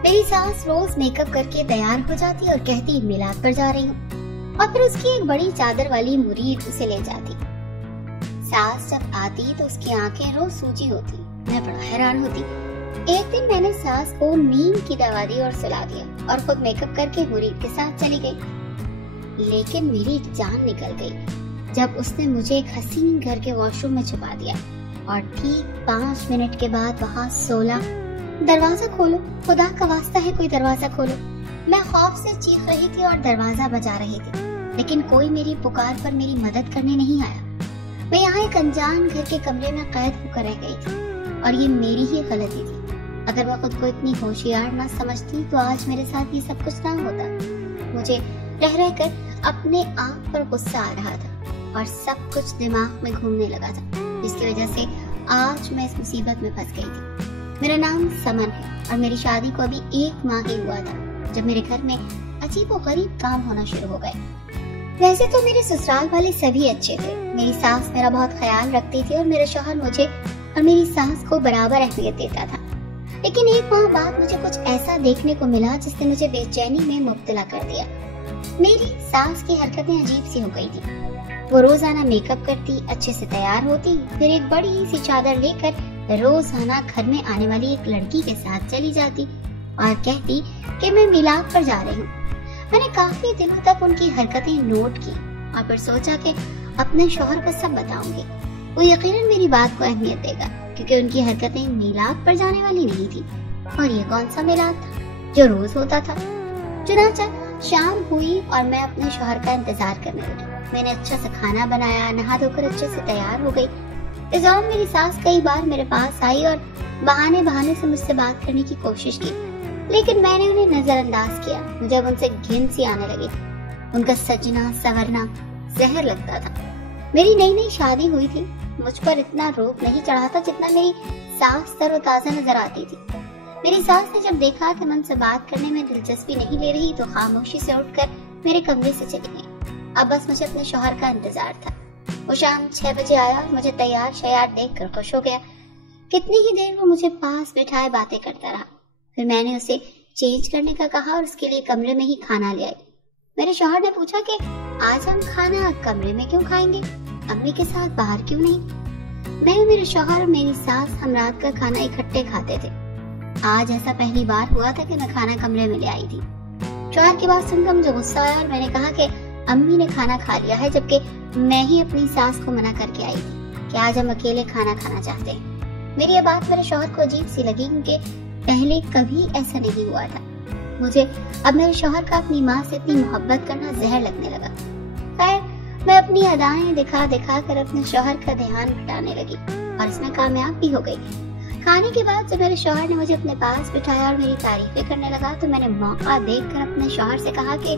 मेरी सास रोज मेकअप करके तैयार हो जाती और कहती मिलाद पर जा रही हूँ, और फिर उसकी एक बड़ी चादर वाली मुरीद उसे ले जाती। सास जब आती तो उसकी आंखें रोज सूजी होती। मैं बड़ा हैरान होती। एक दिन मैंने सास को नींद की दवा दी और सुला दिया और खुद मेकअप करके मुरीद के साथ चली गई। लेकिन मेरी जान निकल गई जब उसने मुझे एक हसीन घर के वॉशरूम में छुपा दिया और ठीक 5 मिनट के बाद वहाँ 16 दरवाजा खोलो, खुदा का वास्ता है कोई दरवाजा खोलो। मैं खौफ से चीख रही थी और दरवाजा बजा रही थी, लेकिन कोई मेरी पुकार पर मेरी मदद करने नहीं आया। मैं यहाँ एक अनजान घर के कमरे में कैद होकर रह गई थी और ये मेरी ही गलती थी। अगर मैं खुद को इतनी होशियार ना समझती तो आज मेरे साथ ये सब कुछ ना होता। मुझे रह रह कर अपने आप पर गुस्सा आ रहा था और सब कुछ दिमाग में घूमने लगा था, जिसकी वजह से आज मैं इस मुसीबत में फंस गई थी। मेरा नाम समन है और मेरी शादी को अभी 1 माह ही हुआ था जब मेरे घर में अजीब और गरीब काम होना शुरू हो गए। वैसे तो मेरे ससुराल वाले सभी अच्छे थे। मेरी सास मेरा बहुत ख्याल रखती थी और मेरे शौहर मुझे और मेरी सास को बराबर अहमियत देता था। लेकिन 1 माह बाद मुझे कुछ ऐसा देखने को मिला जिसने मुझे बेचैनी में मुब्तला कर दिया। मेरी सास की हरकतें अजीब सी हो गई थी। वो रोजाना मेकअप करती, अच्छे से तैयार होती, फिर एक बड़ी सी चादर लेकर रोजाना घर में आने वाली एक लड़की के साथ चली जाती और कहती कि मैं मिलाद पर जा रही हूँ। मैंने काफी दिनों तक उनकी हरकतें नोट की और फिर सोचा कि अपने शौहर को सब बताऊंगी। वो यकीनन मेरी बात को अहमियत देगा, क्योंकि उनकी हरकतें मिलाद पर जाने वाली नहीं थी। और ये कौन सा मिलाद था जो रोज होता था। चुनांचे शाम हुई और मैं अपने शौहर का इंतजार करने लगी। मैंने अच्छा सा खाना बनाया, नहा धोकर अच्छे से तैयार हो गई। इस दौरान मेरी सास कई बार मेरे पास आई और बहाने बहाने से मुझसे बात करने की कोशिश की, लेकिन मैंने उन्हें नजरअंदाज किया। मुझे अब उनसे घिन सी आने लगी। उनका सजना संवरना जहर लगता था। मेरी नई नई शादी हुई थी, मुझ पर इतना रोब नहीं चढ़ा था जितना मेरी सास तरोताजा नजर आती थी। मेरी सास ने जब देखा कि मैं उनसे बात करने में दिलचस्पी नहीं ले रही तो खामोशी से उठकर मेरे कमरे से चली गई। अब बस मुझे अपने शौहर का इंतजार था। वो शाम 6 बजे आया और मुझे तैयार शैयार देखकर खुश हो गया। कितनी ही देर वो मुझे पास बिठाए बातें करता रहा। फिर मैंने उसे चेंज करने का कहा और उसके लिए कमरे में ही खाना ले आई। मेरे शौहर ने पूछा कि आज हम खाना कमरे में क्यों खाएंगे, अम्मी के साथ बाहर क्यों नहीं। मैं और मेरे शौहर और मेरी सास हम रात का खाना इकट्ठे खाते थे। आज ऐसा पहली बार हुआ था कि मैं खाना कमरे में ले आई थी। शौहर की बात सुनकर मुझे गुस्सा आया और मैंने कहा कि अम्मी ने खाना खा लिया है, जबकि मैं ही अपनी सास को मना करके आई थी कि आज हम अकेले खाना खाना चाहते हैं। मेरी ये बात मेरे शौहर को अजीब सी लगी, क्योंकि पहले कभी ऐसा नहीं हुआ था। मुझे अब मेरे शौहर का अपनी माँ से इतनी मोहब्बत करना जहर लगने लगा। खैर, मैं अपनी अदाएं दिखा दिखा कर अपने शौहर का ध्यान हटाने लगी और इसमें कामयाब भी हो गई। खाने के बाद जब मेरे शौहर ने मुझे अपने पास बिठाया और मेरी तारीफें करने लगा तो मैंने मौका देखकर अपने शौहर से कहा कि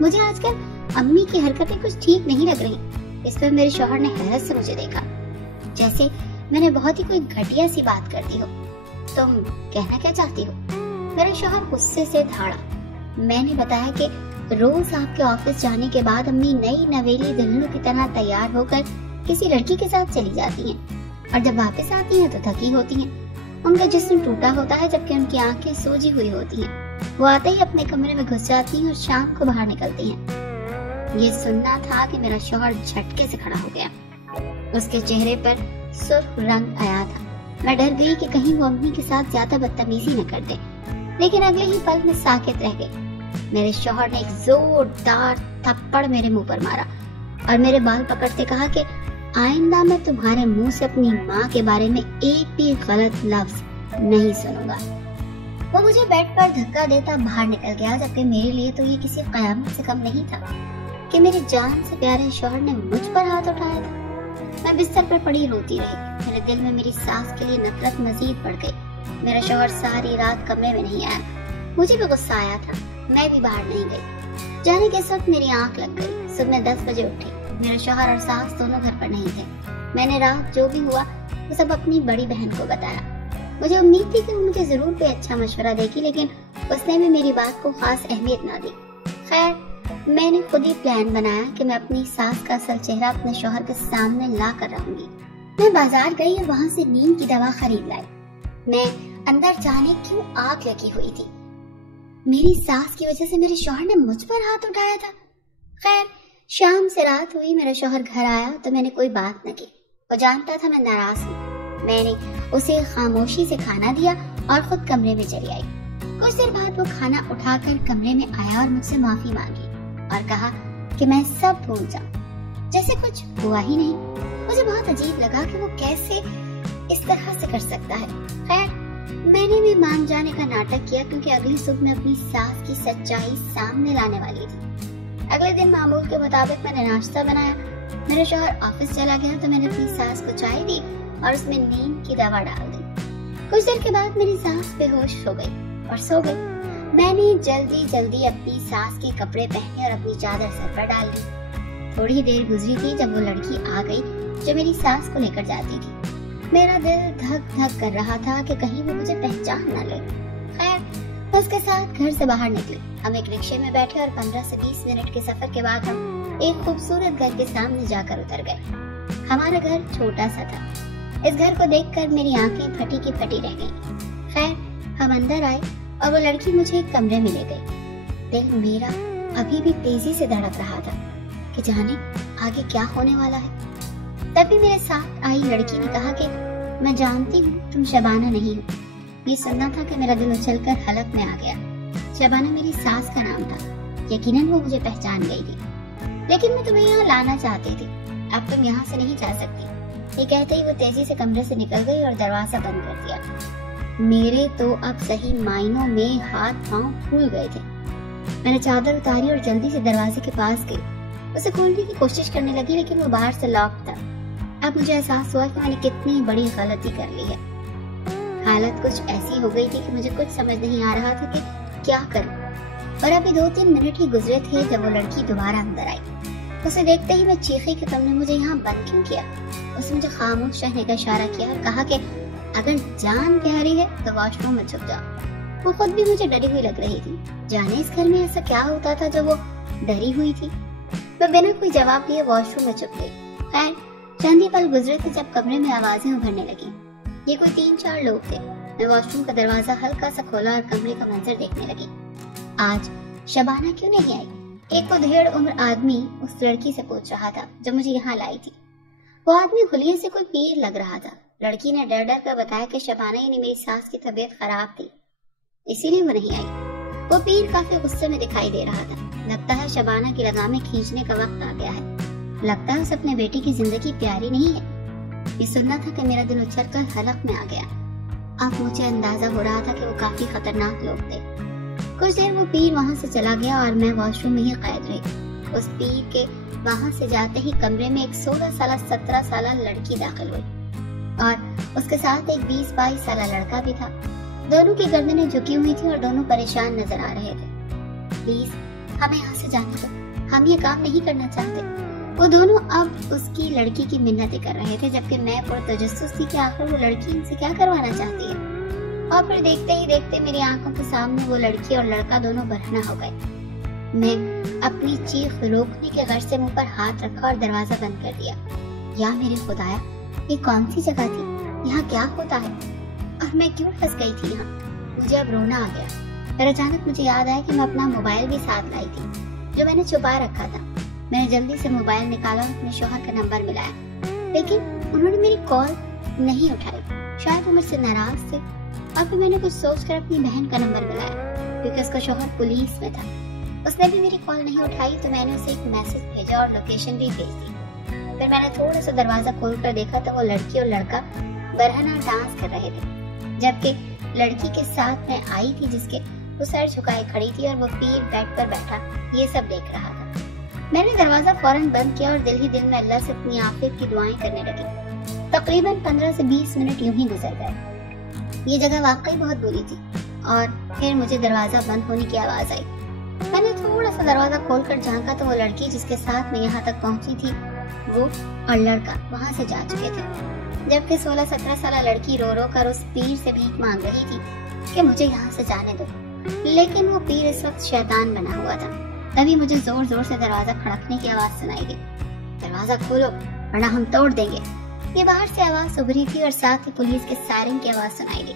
मुझे आजकल अम्मी की हरकतें कुछ ठीक नहीं लग रही। इस पर मेरे शौहर ने हैरत से मुझे देखा, जैसे मैंने बहुत ही कोई घटिया सी बात कर दी हो। तुम कहना क्या चाहती हो? मेरा शौहर गुस्से से धाड़ा। मैंने बताया कि रोज आपके ऑफिस जाने के बाद अम्मी नई नवेली दुल्हनों की तरह तैयार होकर किसी लड़की के साथ चली जाती हैं और जब वापस आती हैं तो थकी होती हैं। उनका जिस्म टूटा होता है जबकि उनकी आंखें सूजी हुई होती हैं। वो आते ही अपने कमरे में घुस जाती हैं और शाम को बाहर निकलती हैं। ये सुनना था कि मेरा शौहर झटके से खड़ा हो गया। उसके चेहरे पर सुर्ख रंग आया था। मैं डर गई कि कहीं वो अम्मी के साथ ज्यादा बदतमीजी न कर दे, लेकिन अगले ही पल में साकित रह गई। मेरे शौहर ने एक जोरदार थप्पड़ मेरे मुंह पर मारा और मेरे बाल पकड़ते कहा कि आइंदा मैं तुम्हारे मुंह से अपनी माँ के बारे में एक भी गलत लफ्ज नहीं सुनूंगा। वो मुझे बेड पर धक्का देता बाहर निकल गया, जबकि मेरे लिए तो ये किसी कयामत से कम नहीं था कि मेरे जान से प्यारे शौहर ने मुझ पर हाथ उठाया था। मैं बिस्तर पर पड़ी रोती रही। मेरे दिल में मेरी सास के लिए नफरत मजीद बढ़ गई। मेरा शौहर सारी रात कमरे में नहीं आया। मुझे भी गुस्सा आया था। मैं भी बाहर नहीं गई। जाने के वक्त मेरी आंख लग गई। सुबह 10 बजे उठी। मेरे शौहर और सास दोनों घर पर नहीं थे। मैंने रात जो भी हुआ वो सब अपनी बड़ी बहन को बताया। मुझे उम्मीद थी कि वो मुझे जरूर कोई अच्छा मशवरा देगी, लेकिन उसने भी मेरी बात को खास अहमियत ना दी। खैर, मैंने खुद ही प्लान बनाया कि मैं अपनी सास का असल चेहरा अपने शौहर के सामने ला कर रहूंगी। मैं बाजार गई और वहाँ से नींद की दवा खरीद लाई। मैं अंदर जाने क्यों आग लगी हुई थी। मेरी सास की वजह से मेरे शौहर ने मुझ पर हाथ उठाया था। खैर, शाम से रात हुई, मेरा शौहर घर आया तो मैंने कोई बात न की। वो जानता था मैं नाराज हूँ। मैंने उसे खामोशी से खाना दिया और खुद कमरे में चली आई। कुछ देर बाद वो खाना उठाकर कमरे में आया और मुझसे माफी मांगी और कहा कि मैं सब भूल जाऊं, जैसे कुछ हुआ ही नहीं। मुझे बहुत अजीब लगा कि वो कैसे इस तरह से कर सकता है। खैर, मैंने भी मान जाने का नाटक किया, क्योंकि अगली सुबह मैं अपनी सास की सच्चाई सामने लाने वाली थी। अगले दिन मामूल के मुताबिक मैंने नाश्ता बनाया। मेरा शौहर ऑफिस चला गया तो मैंने अपनी सास को चाय दी और उसमें नींद की दवा डाल दी। कुछ देर के बाद मेरी सास बेहोश हो गई और सो गई। मैंने जल्दी जल्दी अपनी सास के कपड़े पहने और अपनी चादर सर पर डाल ली। थोड़ी देर गुजरी थी जब वो लड़की आ गई जो मेरी सास को लेकर जाती थी। मेरा दिल धक धक कर रहा था कि कहीं वो मुझे पहचान न ले। खैर, उसके साथ घर से बाहर निकली। हम एक रिक्शे में बैठे और 15 से 20 मिनट के सफर के बाद हम एक खूबसूरत घर के सामने जाकर उतर गए। हमारा घर छोटा सा था। इस घर को देखकर मेरी आंखें फटी की फटी रह गईं। खैर, हम अंदर आए और वो लड़की मुझे एक कमरे में ले गई। दिल मेरा अभी भी तेजी से धड़क रहा था कि जाने आगे क्या होने वाला है। तभी मेरे साथ आई लड़की ने कहा कि मैं जानती हूँ तुम शबाना नहीं हो। ये सुनना था कि मेरा दिल उछलकर हलक में आ गया। शबाना मेरी सास का नाम था। यकीनन वो मुझे पहचान गई थी। लेकिन मैं तुम्हें यहाँ लाना चाहती थी, अब तुम यहाँ से नहीं जा सकती। ये कहते ही वो तेजी से कमरे से निकल गई और दरवाजा बंद कर दिया। मेरे तो अब सही मायनों में हाथ पांव फूल गए थे। मैंने चादर उतारी और जल्दी से दरवाजे के पास गई। उसे खोलने की कोशिश करने लगी, लेकिन वो बाहर से लॉक था। अब मुझे एहसास हुआ कि मैंने कितनी बड़ी गलती कर ली है। हालत कुछ ऐसी हो गई थी कि मुझे कुछ समझ नहीं आ रहा था कि क्या करूं। और अभी 2-3 मिनट ही गुजरे थे जब वो लड़की दोबारा अंदर आई। उसे देखते ही मैं चीखी कि तुमने मुझे यहाँ बंद क्यों किया। उसने मुझे खामोश रहने का इशारा किया और कहा कि अगर जान प्यारी है तो वॉशरूम में छुप जाओ। वो खुद भी मुझे डरी हुई लग रही थी। जाने इस घर में ऐसा क्या होता था जो वो डरी हुई थी। मैं बिना कोई जवाब दिए वॉशरूम में छुप गई। खैर, चंद ही पल गुजरे थे जब कमरे में आवाजें उभरने लगी। ये कोई 3-4 लोग थे। मैं वॉशरूम का दरवाजा हल्का सा खोला और कमरे का मंजर देखने लगी। आज शबाना क्यों नहीं आई? एक उधेड़ उम्र आदमी उस लड़की से पूछ रहा था जो मुझे यहाँ लाई थी। वो आदमी हुलिये से कोई पीर लग रहा था। लड़की ने डर डर कर बताया कि शबाना यानी मेरी सास की तबीयत खराब थी, इसीलिए वो नहीं आई। वो पीर काफी गुस्से में दिखाई दे रहा था। लगता है शबाना की लगामें खींचने का वक्त आ गया है। लगता है उसे अपने बेटी की जिंदगी प्यारी नहीं है। ये सुनना था कि मेरा दिल उछलकर हलक में आ गया। अब मुझे अंदाजा हो रहा था कि वो काफी खतरनाक लोग थे। कुछ देर वो पीर वहां से चला गया और मैं वॉशरूम में ही कैद रही। उस पीर के वहां से जाते ही कमरे में एक 16 साल 17 साल लड़की दाखिल हुई और उसके साथ एक 20-22 साल लड़का भी था। दोनों की गर्दनें झुकी हुई थी और दोनों परेशान नजर आ रहे थे। प्लीज हमें यहाँ से जाने दो, हम ये काम नहीं करना चाहते। वो दोनों अब उसकी लड़की की मिन्नतें कर रहे थे, जबकि मैं पुरतजस्सुस थी कि आखिर वो लड़की इनसे क्या करवाना चाहती है। और फिर देखते ही देखते मेरी आंखों के सामने वो लड़की और लड़का दोनों बरहना हो गए। मैं अपनी चीख रोकने के गर्ज से मुंह पर हाथ रखा और दरवाजा बंद कर दिया। या मेरे खुदाया, ये कौन सी जगह थी? यहाँ क्या होता है और मैं क्यों फंस गई थी यहाँ? मुझे अब रोना आ गया। फिर अचानक मुझे याद आया कि मैं अपना मोबाइल भी साथ लाई थी जो मैंने छुपा रखा था। मैंने जल्दी से मोबाइल निकाला और अपने शौहर का नंबर मिलाया, लेकिन उन्होंने मेरी कॉल नहीं उठाई। शायद वो मुझसे नाराज थे। और फिर मैंने कुछ सोचकर अपनी बहन का नंबर मिलाया, क्योंकि उसका शौहर पुलिस में था। उसने भी मेरी कॉल नहीं उठाई, तो मैंने उसे एक मैसेज भेजा और लोकेशन भी भेज दी। फिर मैंने थोड़ा सा दरवाजा खोलकर देखा तो वो लड़की और लड़का बरहना डांस कर रहे थे, जबकि लड़की के साथ मैं आई थी जिसके वो सर झुकाए खड़ी थी और वो पीर बेड पर बैठा ये सब देख रहा था। मैंने दरवाजा फौरन बंद किया और दिल ही दिल में अल्लाह से अपनी आफियत की दुआएं करने लगी। तकरीबन 15 से 20 मिनट यूं ही गुजर गए। ये जगह वाकई बहुत बुरी थी। और फिर मुझे दरवाजा बंद होने की आवाज आई। मैंने थोड़ा सा दरवाजा खोलकर झांका तो वो लड़की जिसके साथ मैं यहाँ तक पहुंची थी, वो और लड़का वहां से जा चुके थे, जबकि 16-17 साल लड़की रो रो कर उस पीर से भीख मांग रही थी कि मुझे यहाँ से जाने दो। लेकिन वो पीर इस वक्त शैतान बना हुआ था। तभी मुझे जोर जोर से दरवाजा खड़कने की आवाज सुनाई दी। दरवाजा खोलो वरना हम तोड़ देंगे। ये बाहर से आवाज उभरी थी और साथ ही पुलिस के सायरन की आवाज सुनाई दी।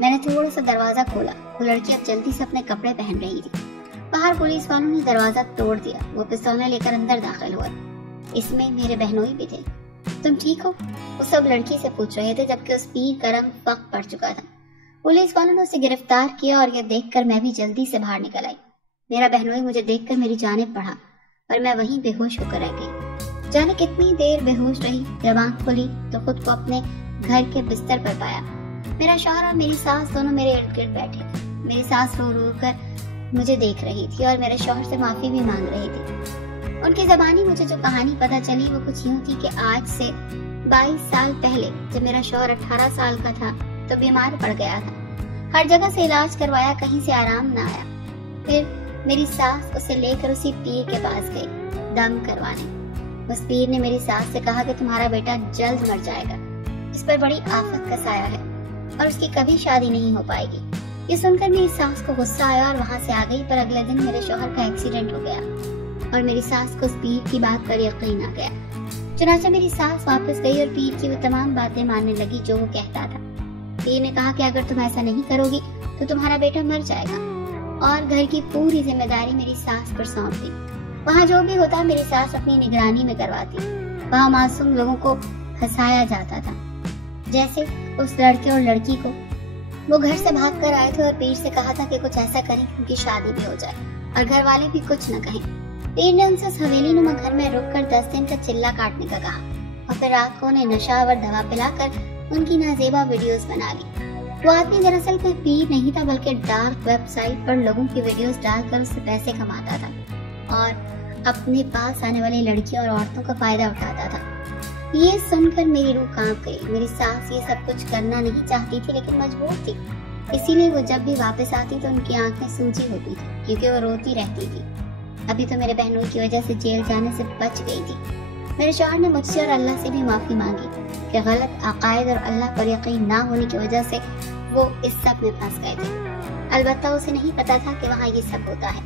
میں نے تھوڑا سا دروازہ کھولا. وہ لڑکی اب جلدی سے اپنے کپڑے پہن رہی تھی. باہر پولیس والوں نے دروازہ توڑ دیا. وہ پستولیں لے کر اندر داخل ہوئے. اس میں میرے بہنوئی بھی تھے. تم ٹھیک ہو؟ وہ سب لڑکی سے پوچھ رہے تھے جبکہ اس پیر کا رنگ فق پڑ چکا تھا. پولیس والوں نے اسے گرفتار کیا اور یہ دیکھ کر میں بھی جلدی سے باہر نکل آئی. میرا بہنوئی مجھے دیکھ کر میری جانب بڑھا اور میں وہیں بے ہوش ہو کر رہ گئی. جانے کتنی دیر بے ہوش رہی. جب آنکھ کھلی تو خود کو اپنے گھر کے بستر پر پایا. میرا شوہر اور میری ساس دونوں میرے ارد گرد بیٹھے تھے. میری ساس رو رو کر مجھے دیکھ رہی تھی اور میرے شوہر سے معافی بھی مانگ رہی تھی. ان کی زبانی مجھے جو کہانی پتہ چلی وہ کچھ یوں تھی کہ آج سے 22 سال پہلے جب میرا شوہر 18 سال کا تھا تو بیمار پڑ گیا تھا. ہر جگہ سے علاج کروایا, کہیں سے آرام نہ آیا. پھر میری ساس اسے لے کر اسی پیر کے پاس گئی دم کروانے. اس پیر نے میری ساس سے کہا کہ تمہارا بیٹا جلد مر جائے گا, اس پر بڑی آفت کا سایہ ہے اور اس کی کبھی شادی نہیں ہو پائے گی. یہ سن کر میری ساس کو غصہ آیا اور وہاں سے آ گئی. پر اگلے دن میرے شوہر کا ایکسیڈنٹ ہو گیا اور میری ساس کو اس پیر کی بات پر یقین آ گیا. چنانچہ میری ساس واپس گئی اور پیر کی وہ تمام باتیں ماننے لگی جو وہ کہتا تھا. پیر نے کہا کہ اگر تم ایسا نہیں کرو گی تو تمہارا بیٹا مر جائے گا اور گھر کی پوری ذمہ داری میری ساس پر سونپ دی. وہاں جو بھی ہوتا میری ساس اپنی نگرانی میں کرواتی. وہاں معصوم لوگوں کو ہنسایا جاتا تھا, جیسے اس لڑکے اور لڑکی کو. وہ گھر سے بھاگ کر آئے تھے اور پیر سے کہا تھا کہ کچھ ایسا کریں کہ ان کی شادی بھی ہو جائے اور گھر والے بھی کچھ نہ کہیں. پیر نے ان سے اس حویلی نما گھر میں رک کر 10 دن کا چلہ کاٹنے کا کہا اور پھر رات کو انہیں نشہ آور دوا پلا کر ان کی نازیبا ویڈیوز بنا لی. وہ آدمی دراصل کوئی پیر نہیں تھا بلکہ ڈارک ویب سائٹ پر لوگوں کی ویڈیوز ڈال کر اس سے پیسے کماتا تھا اور اپنے پاس آنے والی لڑکیوں اور عورتوں کا فائدہ اٹھاتا تھا. یہ سن کر میری روح کانپ گئی. میری ساس یہ سب کچھ کرنا نہیں چاہتی تھی لیکن مجبور تھی. اسی لیے وہ جب بھی واپس آتی تو ان کی آنکھیں سوجی ہوتی تھی کیونکہ وہ روتی رہتی تھی. ابھی تو میرے بہنوئی کی وجہ سے جیل جانے سے بچ گئی تھی. میرے شوہر نے مجھ سے اور اللہ سے بھی معافی مانگی کہ غلط عقائد اور اللہ پر یقین نہ ہونے کی وجہ سے وہ اس سب میں پھنس گئے تھے. البتہ اسے نہیں پتا تھا کہ وہاں یہ سب ہوتا ہے.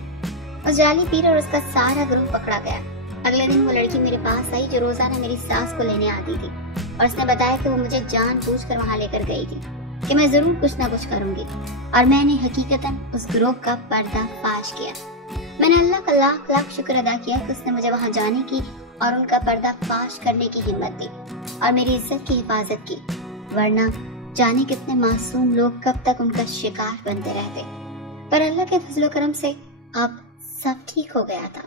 اور جعلی پیر اور اس کا سارا گروہ پکڑا گیا. اگلے دن وہ لڑکی میرے پاس آئی جو روزانہ میری ساس کو لینے آتی تھی اور اس نے بتایا کہ وہ مجھے جان بوجھ کر وہاں لے کر گئی تھی کہ میں ضرور کچھ نہ کچھ کروں گی. اور میں نے حقیقتاً اس گروہ کا پردہ فاش کیا. میں نے اللہ کا لاکھ لاکھ شکر ادا کیا کہ اس نے مجھے وہاں جانے کی اور ان کا پردہ فاش کرنے کی ہمت دی اور میری عزت کی حفاظت کی. ورنہ جانے کتنے معصوم لوگ کب تک ان کا شکار بنتے رہتے. پر اللہ کے فضل و کرم سے اب سب ٹھیک ہو گیا تھا.